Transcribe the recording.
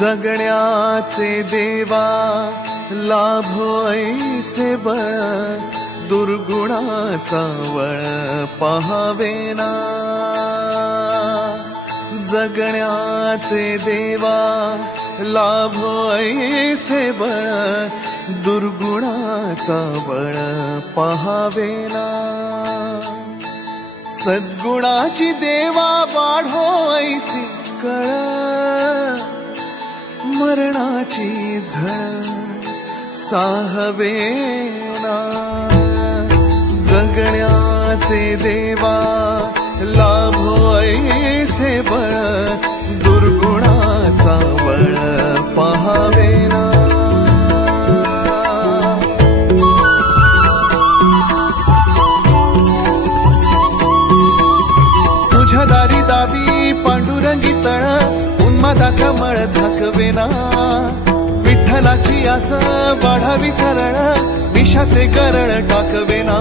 जगण्याचे देवा लाभो ऐसे बळ, दुर्गुणाचा वळ पहावेना. जगण्याचे देवा लाभो ऐसे बळ, दुर्गुणाचा बळ पहावेना. सद्गुणाची देवा वाढो ऐसी कळ, मरणाची झळ साहवेना. जगण्याचे देवा लाभो ऐसे बळ, दुर्गुणाचा बळ पहावेना. तुझ्या दारी दावी पांडुरंगी तळ, उन्मादाचा मळ झाकवेना. विठ्ठलाची आस वाढावी सरळ, विषाचे गरळ टाकवेना.